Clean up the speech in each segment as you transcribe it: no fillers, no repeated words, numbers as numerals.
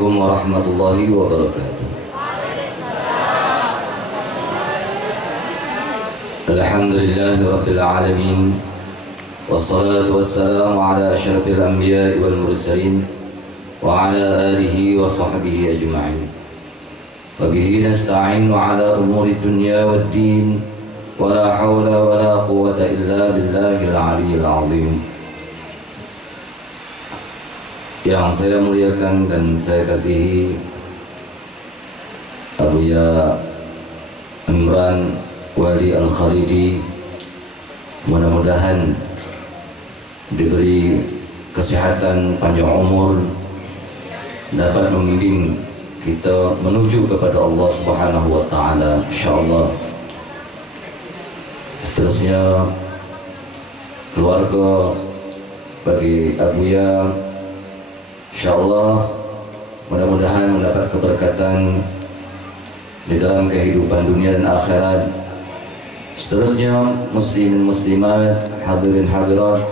Assalamualaikum warahmatullahi wabarakatuh. Alhamdulillahi rabbil alamin. Wassalatu wassalamu ala asyrafil anbiya'i wal mursalin wa ala alihi wa sahbihi ajma'in. Wa bihi nasta'inu ala umuri dunya wad din. Wa la hawla wa la quwwata illa billahil aliyyil azim. Yang saya muliakan dan saya kasihi Abuya Imran Wali Al-Khalidi, mudah-mudahan diberi kesehatan, panjang umur, dapat membimbing kita menuju kepada Allah Subhanahu wa taala insyaallah. Seterusnya keluarga bagi Abuya insyaallah mudah-mudahan mendapat keberkatan di dalam kehidupan dunia dan akhirat. Seterusnya muslimin muslimat, hadirin hadirat,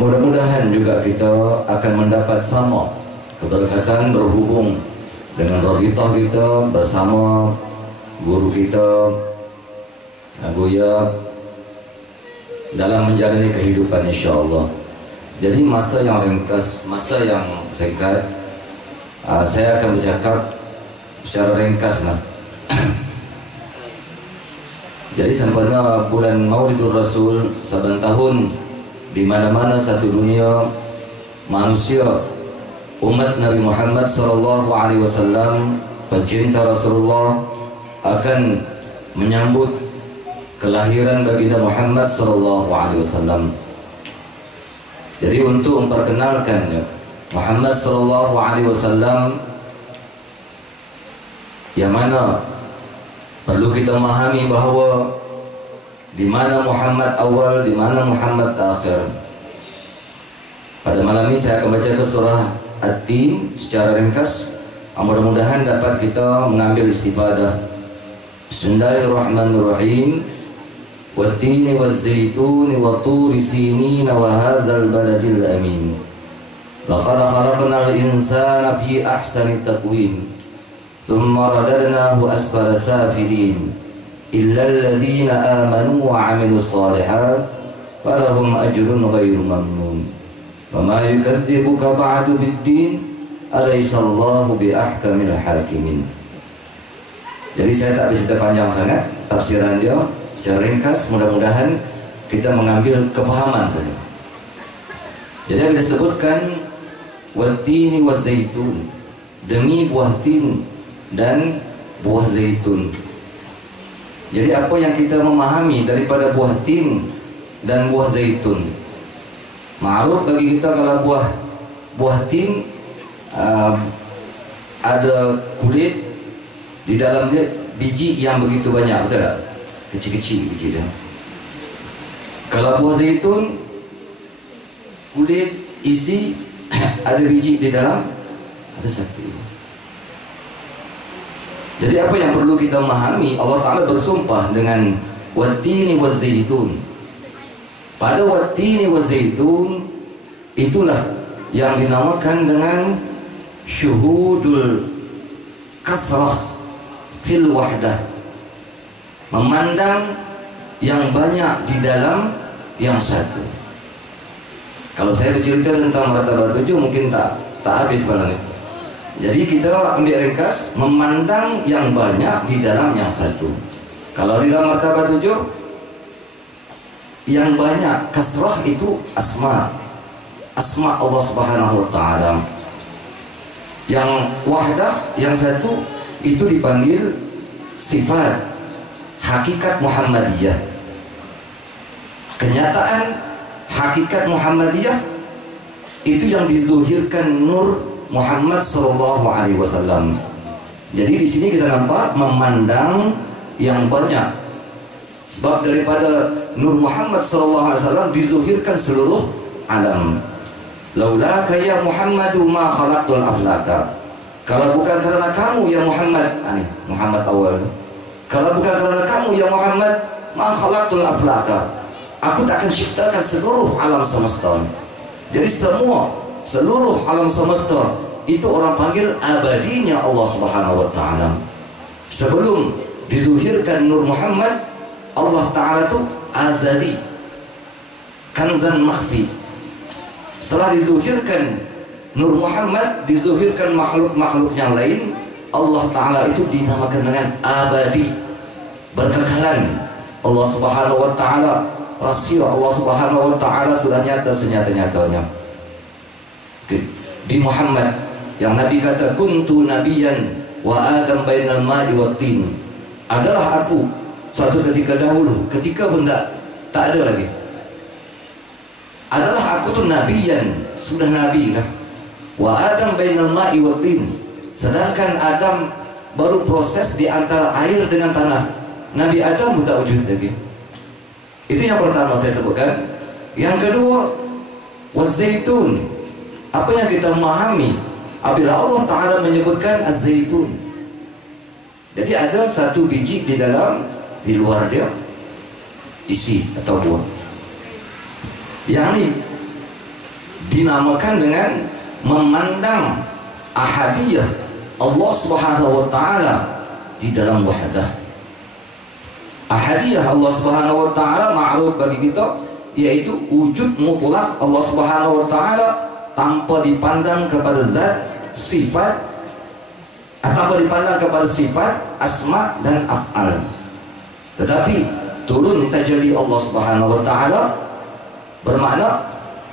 mudah-mudahan juga kita akan mendapat sama keberkatan berhubung dengan rabithah kita bersama guru kita Abuya dalam menjalani kehidupan insyaallah. Jadi masa yang ringkas, masa yang singkat, saya akan bercakap secara ringkas lah. Jadi sempena bulan Maulidul Rasul saban tahun, di mana-mana satu dunia manusia umat Nabi Muhammad sallallahu alaihi wasallam, pecinta Rasulullah, akan menyambut kelahiran baginda Muhammad sallallahu alaihi wasallam. Jadi untuk memperkenalkan Muhammad sallallahu alaihi wasallam, yang mana perlu kita memahami bahawa di mana Muhammad awal, di mana Muhammad akhir. Pada malam ini saya akan baca ke surah At-Tin secara ringkas. Mudah-mudahan dapat kita mengambil istifadah. Bismillahirrahmanirrahim. Wat-tini waz-zaituni wat-turi sinina wa hadzal baladil amin. Laqad khalaqnal insana fi ahsani taqwim. Thumma radadnahu asfala safilin. Illa alladhina amanu wa 'amilus shalihat falahum ajrun ghairu mamnun. Wa ma yukadzibuka ba'du bid-din alaysa Allahu bi ahkamil hakimin. Jadi saya tak bisa panjang sangat tafsiran dia, secara ringkas, mudah-mudahan kita mengambil kepahaman saja. Jadi kita sebutkan wat-tini waz-zaitun, demi buah tin dan buah zaitun. Jadi apa yang kita memahami daripada buah tin dan buah zaitun? Ma'ruf bagi kita kalau buah tin ada kulit, di dalamnya biji yang begitu banyak, betul tak? Kecil-kecil biji dia. Kalau buah zaitun, kulit isi ada biji di dalam, ada satu. Jadi apa yang perlu kita memahami, Allah Ta'ala bersumpah dengan wat-tini waz-zaitun. Pada wat-tini waz-zaitun itulah yang dinamakan dengan syuhudul kasrah fil wahdah, memandang yang banyak di dalam yang satu. Kalau saya bercerita tentang martabat 7 mungkin tak habis sebenarnya. Jadi kita ambil ringkas, memandang yang banyak di dalam yang satu. Kalau di dalam martabat 7, yang banyak kasrah itu asma Allah Subhanahu wa taala. Yang wahdah, yang satu itu dipanggil sifat, hakikat Muhammadiyah. Kenyataan hakikat Muhammadiyah itu yang dizuhirkan nur Muhammad sallallahu alaihi wasallam. Jadi di sini kita nampak memandang yang banyak. Sebab daripada nur Muhammad sallallahu alaihi wasallam dizuhirkan seluruh alam. Laulaka ya Muhammadu ma khalaqtul aflaka. Kalau bukan karena kamu ya Muhammad, Muhammad awal. Kalau bukan karena kamu ya Muhammad, ma khalaqtul aflaka. Aku tak akan ciptakan seluruh alam semesta. Jadi semua seluruh alam semesta itu orang panggil abadinya Allah Subhanahu wa taala. Sebelum dizuhirkan Nur Muhammad, Allah taala itu azali, kanzan makhfi. Setelah dizuhirkan Nur Muhammad, dizuhirkan makhluk-makhluk yang lain, Allah taala itu dinamakan dengan abadi, berkekalan. Allah Subhanahu wa taala, rahasia Allah Subhanahu wa taala sudah nyata senyata-nyatanya. Di Muhammad yang Nabi kata kuntu nabiyan wa adam bainal ma'i wat tin, adalah aku suatu ketika dahulu, ketika benda tak ada lagi, adalah aku tuh nabiyan, sudah nabi lah. Wa adam bainal ma'i wat tin, sedangkan Adam baru proses di antara air dengan tanah. Nabi Adam tak wujud lagi. Itu yang pertama saya sebutkan. Yang kedua, waz-zaitun. Apa yang kita memahami apabila Allah Ta'ala menyebutkan az-zaitun, jadi ada satu biji di dalam, di luar dia isi atau buah, yang ini dinamakan dengan memandang ahadiyah Allah Subhanahu wa taala di dalam wahdah. Ahadiyah Allah Subhanahu wa taala ma'ruf bagi kita yaitu wujud mutlak Allah Subhanahu wa taala tanpa dipandang kepada zat, sifat, atau dipandang kepada sifat, asma dan af'al. Tetapi turun tajalli Allah Subhanahu wa taala bermakna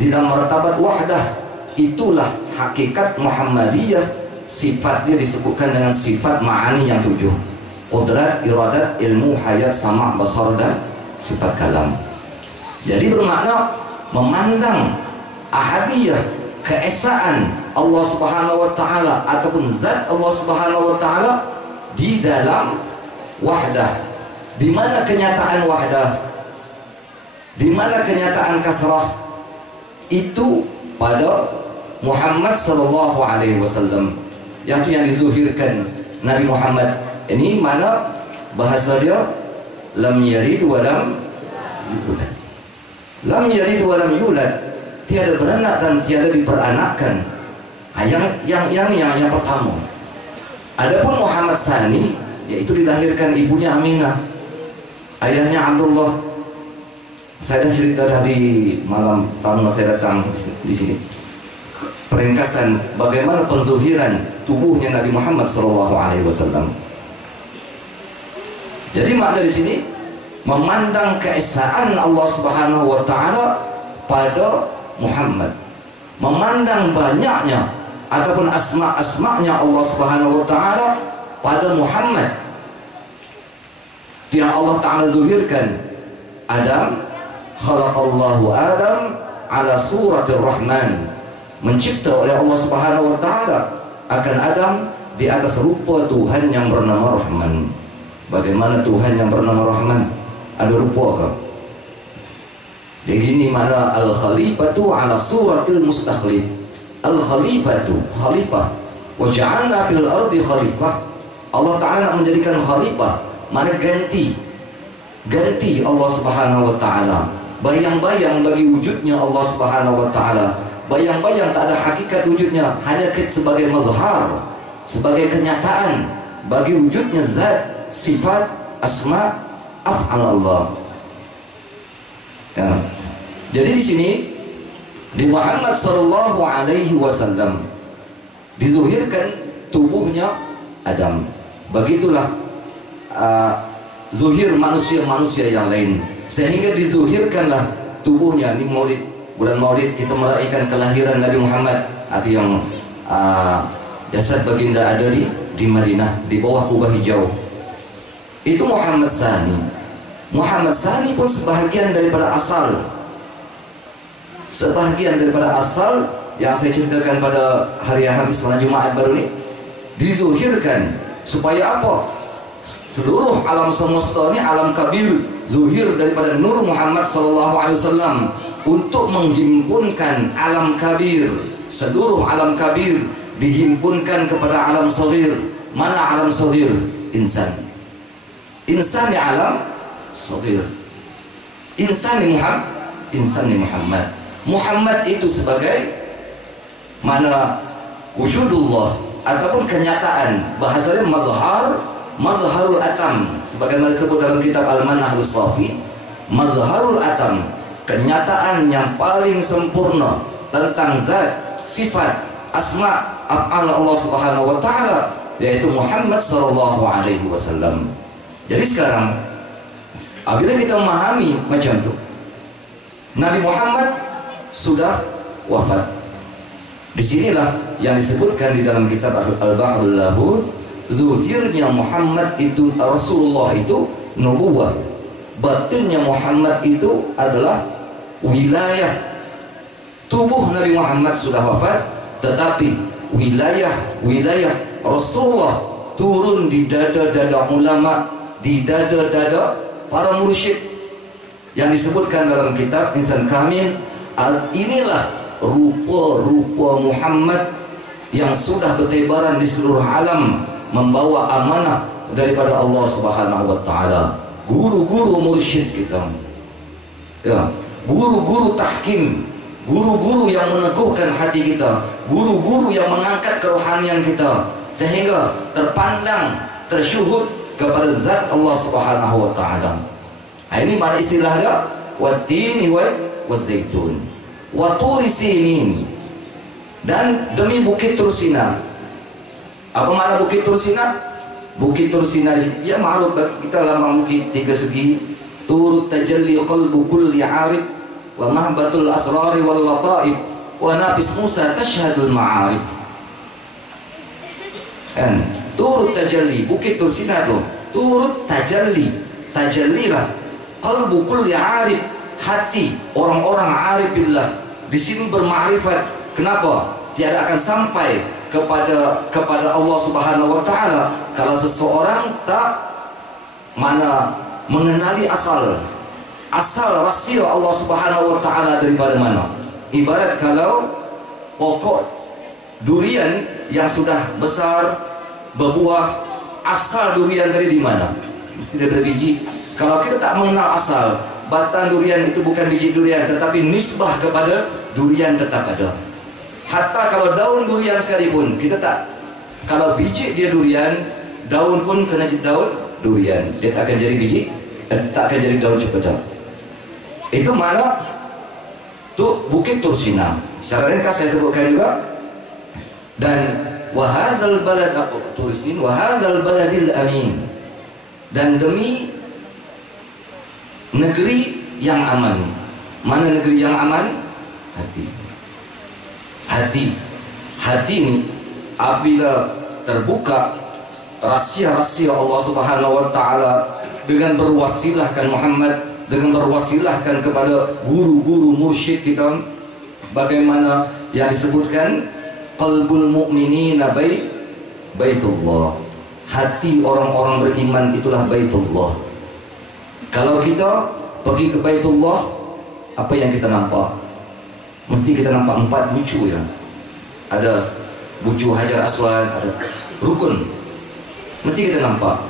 di dalam martabat wahdah. Itulah hakikat Muhammadiyah. Sifatnya disebutkan dengan sifat ma'ani yang 7: qudrat, iradat, ilmu, hayat, sama', basar dan sifat kalam. Jadi bermakna memandang ahadiyah, keesaan Allah Subhanahu wa taala ataupun zat Allah Subhanahu wa taala di dalam wahdah. Di mana kenyataan wahdah? Di mana kenyataan kasrah? Itu pada Muhammad sallallahu alaihi wasallam, yang dizuhirkan Nabi Muhammad. Ini mana bahasa dia? Lam yalid wa lam yulad. Lam yalid wa lam yulad, tiada beranak dan tiada diperanakkan. Yang pertama. Adapun Muhammad Sani, yaitu dilahirkan ibunya Aminah, ayahnya Abdullah. Saya dah cerita di malam tamu saya datang di sini. Peringkasan bagaimana penzuhiran tubuhnya Nabi Muhammad SAW. Jadi makna di sini memandang keesaan Allah Subhanahu wa taala pada Muhammad, memandang banyaknya ataupun asma-asma'nya Allah Subhanahu wa taala pada Muhammad yang Allah taala zuhirkan. Adam, khalaqallahu Adam ala suratir Rahman, mencipta oleh Allah Subhanahu wa taala akan Adam di atas rupa Tuhan yang bernama Rahman. Bagaimana Tuhan yang bernama Rahman? Ada rupa ke? Begini mana al-khalifatu ala suratil mustakhlif. Al-khalifatu, khalifah. Wa ja'alna fil ardi khalifah. Allah taala nak menjadikan khalifah, mana ganti Allah Subhanahu wa taala. Bayang-bayang bagi wujudnya Allah Subhanahu wa taala. Bayang-bayang tak ada hakikat wujudnya, hanya sebagai mazhar, sebagai kenyataan bagi wujudnya zat, sifat, asma, af'al Allah. Ya. Jadi di sini di Muhammad sallallahu alaihi wasallam dizuhirkan tubuhnya Adam. Begitulah zuhir manusia-manusia yang lain, sehingga dizuhirkanlah tubuhnya. Ini Maulid, bulan Maulid kita merayakan kelahiran Nabi Muhammad, atau yang jasad baginda ada di Madinah di bawah kubah hijau. Itu Muhammad Sani. Muhammad Sani pun sebahagian daripada asal yang saya ceritakan pada hari Khamis malam Jumaat baru ini, dizuhirkan supaya apa? Seluruh alam semesta ini alam kabir zuhir daripada Nur Muhammad sallallahu alaihi wasallam untuk menghimpunkan alam kabir. Seluruh alam kabir dihimpunkan kepada alam saghir. Mana alam saghir? Insan. Insan di alam saghir. Insan di Muhammad. Muhammad itu sebagai mana wujudullah ataupun kenyataan, bahasanya mazharul atam, sebagaimana disebut dalam kitab Al-Manhajus Shafi, mazharul atam, kenyataan yang paling sempurna tentang zat, sifat, asma, af'al Allah Subhanahu wa taala, yaitu Muhammad sallallahu alaihi wasallam. Jadi sekarang apabila kita memahami macam itu, Nabi Muhammad sudah wafat. Disinilah yang disebutkan di dalam kitab Al-Bahrul Lahud, zuhirnya Muhammad itu, Rasulullah itu nubuwah, batinnya Muhammad itu adalah wilayah. Tubuh Nabi Muhammad sudah wafat, tetapi wilayah Rasulullah turun di dada-dada ulama, di dada-dada para mursyid, yang disebutkan dalam kitab Insan Kamil. Inilah rupa-rupa Muhammad yang sudah bertebaran di seluruh alam, membawa amanah daripada Allah Subhanahu wa taala. Guru-guru mursyid kita, ya, guru-guru tahkim, guru-guru yang meneguhkan hati kita, guru-guru yang mengangkat kerohanian kita sehingga terpandang, tersyuhud kepada zat Allah Subhanahu wa taala. Ini mana istilahnya? Wattini wazaitun wa turi sinin, dan demi bukit Tursina. Apa makna bukit Tursina? Bukit Tursina ya ma'ruf kita lambang bukit tiga segi, turut tajalli qalbu kulli 'arif wa mahbatul asrari wal lataib wa nafis Musa tashhadul ma'arif. Kan turut tajalli, bukit Tursina tuh turut tajalli, tajallilah qalbu kulli 'arif, hati orang-orang arif billah di sini bermakrifat. Kenapa? Tiada akan sampai kepada Allah Subhanahu wa taala kalau seseorang tak mengenali asal rahsia Allah Subhanahu wa taala daripada mana. Ibarat kalau pokok durian yang sudah besar berbuah, asal durian tadi di mana? Mesti daripada biji. Kalau kita tak mengenal asal, batang durian itu bukan biji durian, tetapi nisbah kepada durian tetap ada. Hatta kalau daun durian sekalipun, kita tak, kalau biji dia durian, daun pun kena daun durian, dia tak akan jadi biji, tak akan jadi daun cempedak. Itu mana tuh bukit Tursina. Secara ringkas saya sebutkan juga. Dan wahadal balad Tursin, wahadal baladil amin, dan demi negeri yang aman. Mana negeri yang aman? Hati ini apabila terbuka rahsia-rahsia Allah Subhanahu wa taala dengan berwasilahkan Muhammad, dengan berwasilahkan kepada guru-guru mursyid kita, sebagaimana yang disebutkan qalbul mu'minina baitullah, hati orang-orang beriman itulah baitullah. Kalau kita pergi ke Baitullah, apa yang kita nampak? Mesti kita nampak 4 bucu ya. Ada bucu Hajar Aswad, ada rukun. Mesti kita nampak.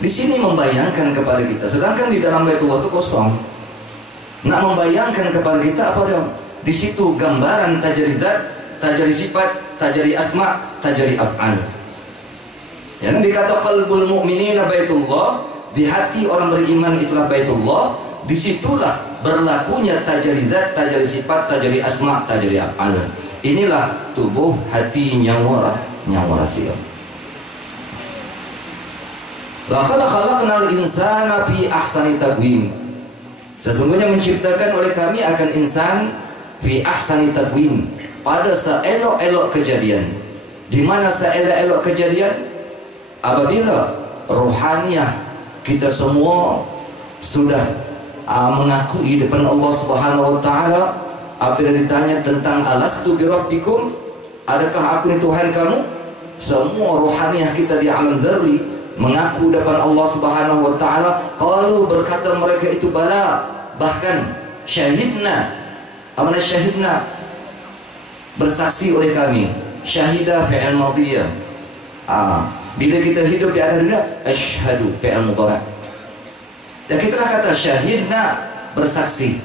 Di sini membayangkan kepada kita, sedangkan di dalam Baitullah itu kosong. Nak membayangkan kepada kita apa dia? Di situ gambaran tajari zat, tajari sifat, tajari asma, tajari af'al. Ya, Nabi kata qalbul mu'minina baitullah, di hati orang beriman itulah baitullah. Disitulah berlakunya tajari zat, tajari sifat, tajari asma, tajari af'al. Inilah tubuh, hati, nyawa rahsia. Laqad khalaqnal insana fi ahsani taqwim. Sesungguhnya menciptakan oleh kami akan insan fi ahsani taqwim, pada seelok-elok kejadian. Di mana seelok-elok kejadian? Apabila rohaniah kita semua sudah mengakui depan Allah Subhanahu wa taala, apabila ditanya tentang alastu bi rabbikum, adakah aku ini Tuhan kamu? Semua rohaniah kita di alam dzarri mengaku depan Allah Subhanahu wa taala. Qalu, berkata mereka itu bala, bahkan syahidna. Apa makna syahidna? Bersaksi oleh kami. Syahida fi'il madhiyah. Bila kita hidup di atas dunia, asyhadu fi'il mudhari'. Dan kita kata syahidna, bersaksi.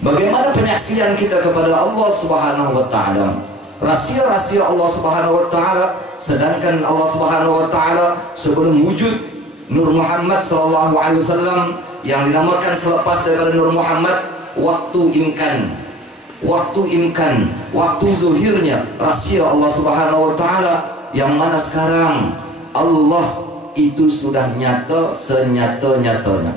Bagaimana penyaksian kita kepada Allah Subhanahu wa taala? rahasia-rahasia Allah Subhanahu wa taala. Sedangkan Allah Subhanahu wa taala sebelum wujud Nur Muhammad sallallahu alaihi wasallam yang dinamakan selepas daripada Nur Muhammad waktu imkan, waktu zuhirnya rahasia Allah Subhanahu wa taala, yang mana sekarang Allah itu sudah nyata senyata-nyatanya.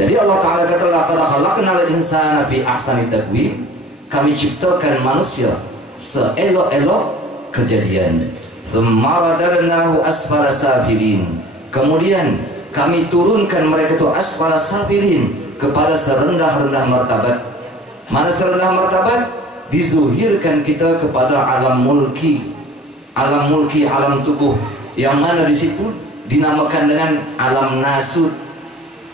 Jadi Allah Ta'ala kata, laqad khalaqnal insana fi ahsani taqwim, kami ciptakan manusia seelok-elok kejadian. Tsumma radadnahu asfala safilin, kemudian kami turunkan mereka itu asfala safilin, kepada serendah-rendah martabat. Mana serendah martabat? Dizuhirkan kita kepada alam mulki, alam tubuh, yang mana di situ dinamakan dengan alam nasut.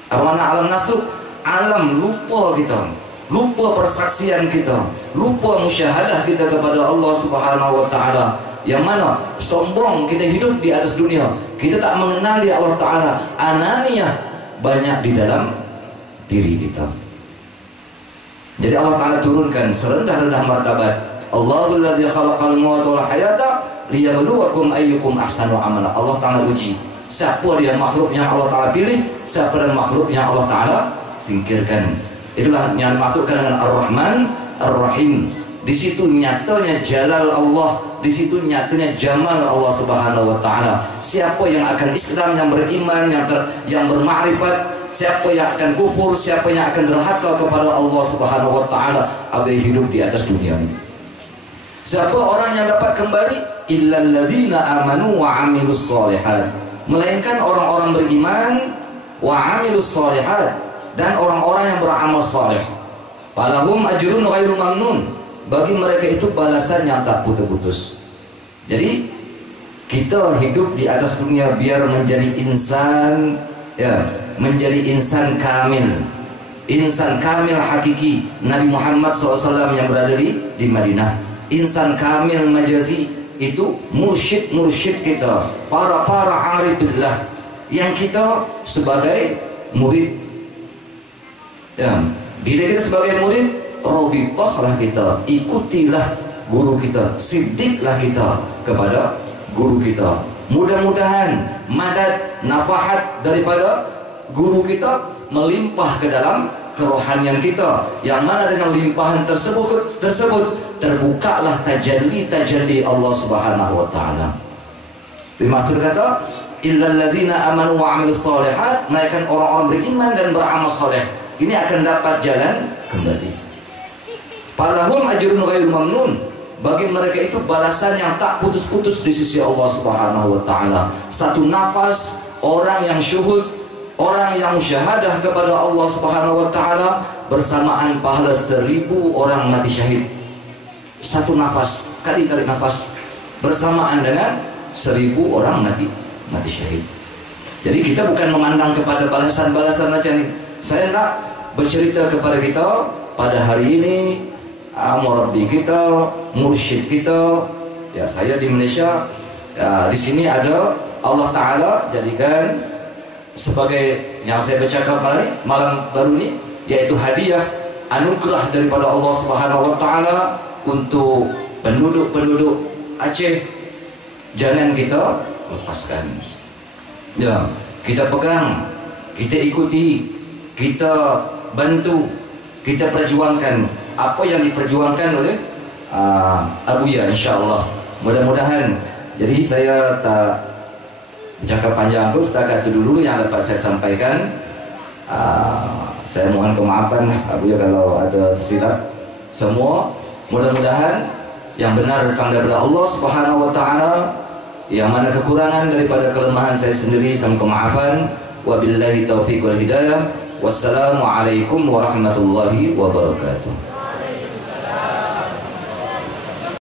Apa mana alam nasut? Alam lupa kita, lupa persaksian kita, lupa musyahadah kita kepada Allah Subhanahu wa taala. Yang mana sombong kita hidup di atas dunia, kita tak mengenali Allah Ta'ala. Ananiyah banyak di dalam diri kita. Jadi Allah Ta'ala turunkan serendah-rendah martabat. Allahul ladzi khalaqal mauta wal hayata liyabluwakum ayyukum ahsanu amala. Allah Ta'ala uji siapa dia makhluk yang Allah Ta'ala pilih, siapa dan makhluk yang Allah Ta'ala singkirkan. Itulah yang dimaksudkan dengan Ar-Rahman Ar-Rahim. Di situ nyatanya jalal Allah, di situ nyatanya jamal Allah Subhanahu wa taala. Siapa yang akan Islam, yang beriman, yang bermakrifat, siapa yang akan kufur, siapa yang akan derhaka kepada Allah Subhanahu wa taala, abai hidup di atas dunia ini. Siapa orang yang dapat kembali? Illal ladzina amanu wa amilus shalihat, melainkan orang-orang beriman, wa amilus shalihat, dan orang-orang yang beramal saleh. Falahum ajrun ghairu mamnun, bagi mereka itu balasan yang tak putus-putus. Jadi kita hidup di atas dunia biar menjadi insan, ya, menjadi insan kamil hakiki. Nabi Muhammad SAW yang berada di Madinah, insan kamil majazi, itu mursyid kita, para arifillah yang kita sebagai murid, ya. Bila kita sebagai murid, robitohlah kita, ikutilah guru kita, siddiqlah kita kepada guru kita. Mudah-mudahan madad nafahat daripada guru kita melimpah ke dalam kerohanian kita, yang mana dengan limpahan tersebut terbukalah tajalli Allah Subhanahu wa taala. Dimaksud kata illal ladzina amanu wa amilus shalihat, melainkan orang-orang beriman dan beramal saleh, ini akan dapat jalan kembali. Falahum ajrun ghairu mamnun, bagi mereka itu balasan yang tak putus-putus di sisi Allah Subhanahu wa taala. Satu nafas orang yang syuhud, orang yang musyahadah kepada Allah Subhanahu wa taala, bersamaan pahala 1000 orang mati syahid. Satu nafas, kali nafas, bersamaan dengan 1000 orang mati syahid. Jadi kita bukan memandang kepada balasan-balasan macam ini. Saya nak bercerita kepada kita pada hari ini, murabbi kita, mursyid kita, ya, saya di Malaysia, ya, di sini ada Allah Ta'ala jadikan sebagai yang saya bercakap malam baru ini, yaitu hadiah anugerah daripada Allah Subhanahu wa taala untuk penduduk Aceh. Jangan kita lepaskan, ya, kita pegang, kita ikuti, kita bantu, kita perjuangkan apa yang diperjuangkan oleh Abuya, insyaAllah. Mudah-mudahan. Jadi saya tak bercakap panjang pun, setakat itu dulu yang dapat saya sampaikan. Saya mohon kemaafan Abuya kalau ada silap semua. Mudah-mudahan yang benar datang daripada Allah Subhanahu wa taala, yang mana kekurangan daripada kelemahan saya sendiri, sama kemaafan. Wabillahi taufiq wal hidayah. Wassalamualaikum warahmatullahi wabarakatuh.